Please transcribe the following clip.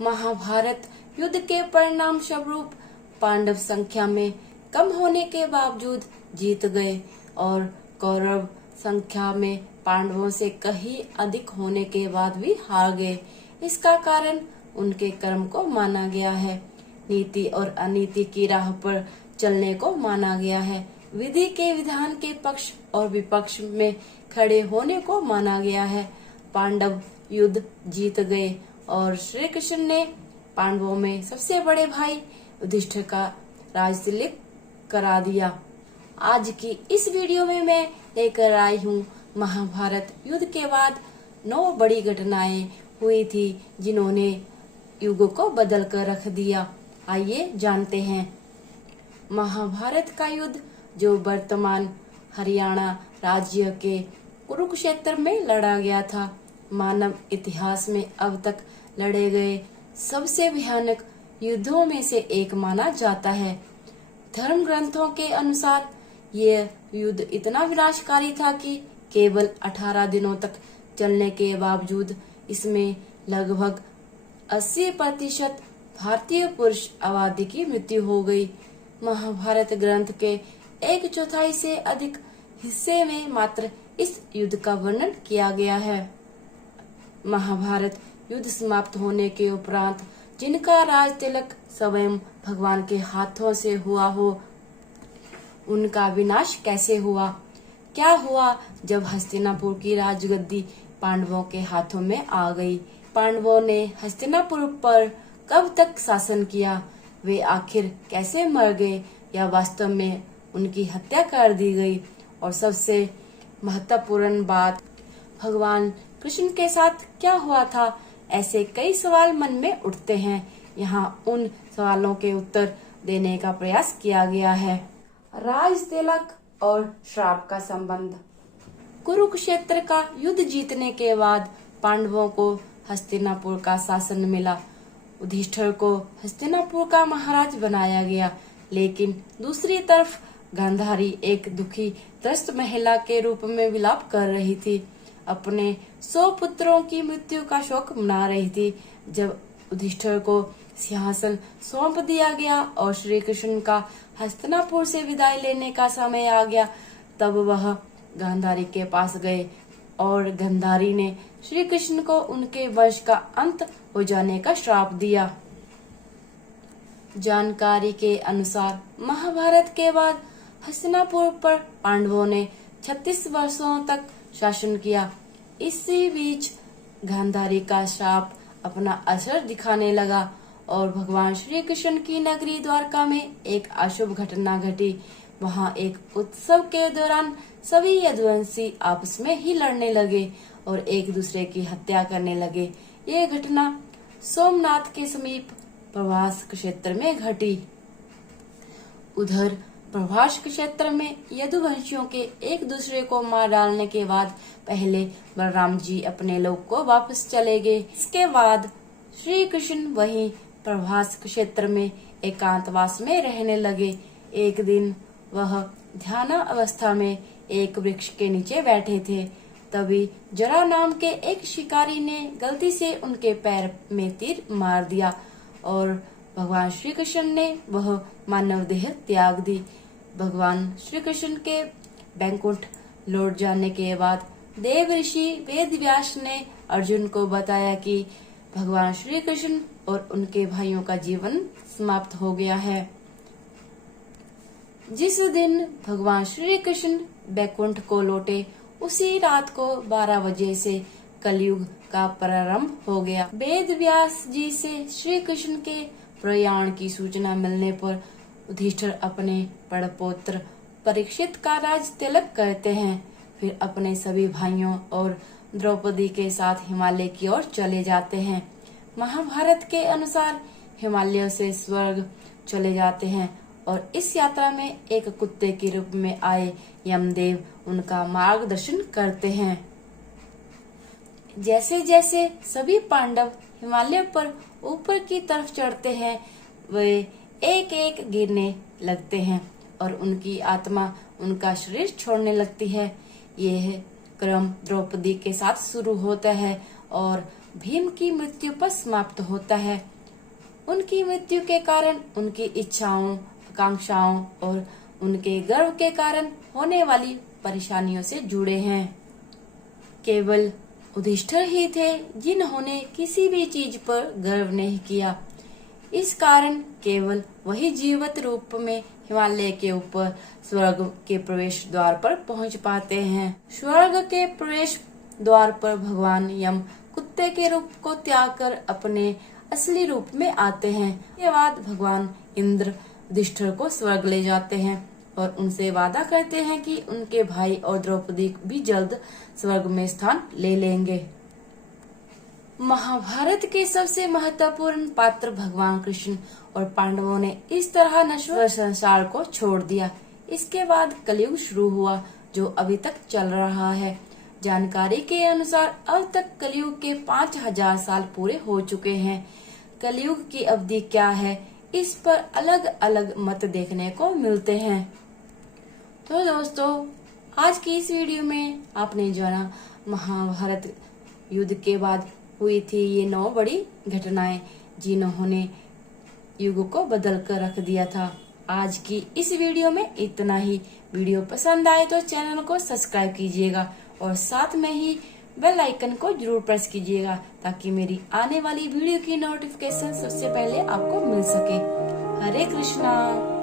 महाभारत युद्ध के परिणाम स्वरूप पांडव संख्या में कम होने के बावजूद जीत गए और कौरव संख्या में पांडवों से कहीं अधिक होने के बाद भी हार गए। इसका कारण उनके कर्म को माना गया है, नीति और अनीति की राह पर चलने को माना गया है, विधि के विधान के पक्ष और विपक्ष में खड़े होने को माना गया है। पांडव युद्ध जीत गए और श्री कृष्ण ने पांडवों में सबसे बड़े भाई युधिष्ठिर का राजतिलक करा दिया। आज की इस वीडियो में मैं लेकर आई हूँ महाभारत युद्ध के बाद 9 बड़ी घटनाएं हुई थी जिन्होंने युग को बदल कर रख दिया। आइए जानते हैं। महाभारत का युद्ध जो वर्तमान हरियाणा राज्य के कुरुक्षेत्र में लड़ा गया था, मानव इतिहास में अब तक लड़े गए सबसे भयानक युद्धों में से एक माना जाता है। धर्म ग्रंथों के अनुसार यह युद्ध इतना विनाशकारी था कि केवल 18 दिनों तक चलने के बावजूद इसमें लगभग 80% भारतीय पुरुष आबादी की मृत्यु हो गई। महाभारत ग्रंथ के 1/4 से अधिक हिस्से में मात्र इस युद्ध का वर्णन किया गया है। महाभारत युद्ध समाप्त होने के उपरांत जिनका राज तिलक स्वयं भगवान के हाथों से हुआ हो, उनका विनाश कैसे हुआ? क्या हुआ जब हस्तिनापुर की राजगद्दी पांडवों के हाथों में आ गई? पांडवों ने हस्तिनापुर पर कब तक शासन किया? वे आखिर कैसे मर गए या वास्तव में उनकी हत्या कर दी गई? और सबसे महत्वपूर्ण बात, भगवान कृष्ण के साथ क्या हुआ था? ऐसे कई सवाल मन में उठते हैं। यहाँ उन सवालों के उत्तर देने का प्रयास किया गया है। राज तिलक और श्राप का संबंध। कुरुक्षेत्र का युद्ध जीतने के बाद पांडवों को हस्तिनापुर का शासन मिला। युधिष्ठिर को हस्तिनापुर का महाराज बनाया गया, लेकिन दूसरी तरफ गांधारी एक दुखी त्रस्त महिला के रूप में विलाप कर रही थी, अपने 100 पुत्रों की मृत्यु का शोक मना रही थी। जब युधिष्ठिर को सिंहासन सौंप दिया गया और श्री कृष्ण का हस्तिनापुर से विदाई लेने का समय आ गया, तब वह गांधारी के पास गए और गांधारी ने श्री कृष्ण को उनके वंश का अंत हो जाने का श्राप दिया। जानकारी के अनुसार महाभारत के बाद हस्तिनापुर पर पांडवों ने 36 वर्षों तक शासन किया। इसी बीच गांधारी का श्राप अपना असर दिखाने लगा और भगवान श्री कृष्ण की नगरी द्वारका में एक अशुभ घटना घटी। वहां एक उत्सव के दौरान सभी यदुवंशी आपस में ही लड़ने लगे और एक दूसरे की हत्या करने लगे। ये घटना सोमनाथ के समीप प्रभास क्षेत्र में घटी। उधर प्रभास क्षेत्र में यदुवंशियों के एक दूसरे को मार डालने के बाद पहले बलराम जी अपने लोक को वापस चले गए। इसके बाद श्री कृष्ण वहीं प्रभास क्षेत्र में एकांतवास में रहने लगे। एक दिन वह ध्यान अवस्था में एक वृक्ष के नीचे बैठे थे, तभी जरा नाम के एक शिकारी ने गलती से उनके पैर में तीर मार दिया और भगवान श्री कृष्ण ने वह मानव देह त्याग दी। भगवान श्री कृष्ण के बैकुंठ लौट जाने के बाद देव ऋषि वेदव्यास ने अर्जुन को बताया कि भगवान श्री कृष्ण और उनके भाइयों का जीवन समाप्त हो गया है। जिस दिन भगवान श्री कृष्ण बैकुंठ को लौटे, उसी रात को 12 बजे से कलयुग का प्रारंभ हो गया। वेदव्यास जी से श्री कृष्ण के प्रयाण की सूचना मिलने पर युधिष्ठिर अपने पड़पोत्र परीक्षित का राज तिलक करते हैं, फिर अपने सभी भाइयों और द्रौपदी के साथ हिमालय की ओर चले जाते हैं। महाभारत के अनुसार हिमालय से स्वर्ग चले जाते हैं और इस यात्रा में एक कुत्ते के रूप में आए यमदेव उनका मार्गदर्शन करते हैं। जैसे जैसे सभी पांडव हिमालय पर ऊपर की तरफ चढ़ते हैं, वे एक एक गिरने लगते हैं और उनकी आत्मा उनका शरीर छोड़ने लगती है। यह क्रम द्रौपदी के साथ शुरू होता है और भीम की मृत्यु पर समाप्त होता है। उनकी मृत्यु के कारण उनकी इच्छाओं, आकांक्षाओं और उनके गर्व के कारण होने वाली परेशानियों से जुड़े हैं। केवल युधिष्ठिर ही थे जिन्होंने किसी भी चीज पर गर्व नहीं किया। इस कारण केवल वही जीवित रूप में हिमालय के ऊपर स्वर्ग के प्रवेश द्वार पर पहुंच पाते हैं। स्वर्ग के प्रवेश द्वार पर भगवान यम कुत्ते के रूप को त्याग कर अपने असली रूप में आते हैं। इसके बाद भगवान इंद्र युधिष्ठिर को स्वर्ग ले जाते हैं और उनसे वादा करते हैं कि उनके भाई और द्रौपदी भी जल्द स्वर्ग में स्थान ले लेंगे। महाभारत के सबसे महत्वपूर्ण पात्र भगवान कृष्ण और पांडवों ने इस तरह नश्वर संसार को छोड़ दिया। इसके बाद कलयुग शुरू हुआ जो अभी तक चल रहा है। जानकारी के अनुसार अब तक कलयुग के 5000 साल पूरे हो चुके हैं। कलयुग की अवधि क्या है, इस पर अलग अलग मत देखने को मिलते हैं। तो दोस्तों, आज की इस वीडियो में आपने जाना महाभारत युद्ध के बाद हुई थी ये 9 बड़ी घटनाएं जिन्होंने युग को बदल कर रख दिया था। आज की इस वीडियो में इतना ही। वीडियो पसंद आए तो चैनल को सब्सक्राइब कीजिएगा और साथ में ही बेल आइकन को जरूर प्रेस कीजिएगा ताकि मेरी आने वाली वीडियो की नोटिफिकेशन सबसे पहले आपको मिल सके। हरे कृष्णा।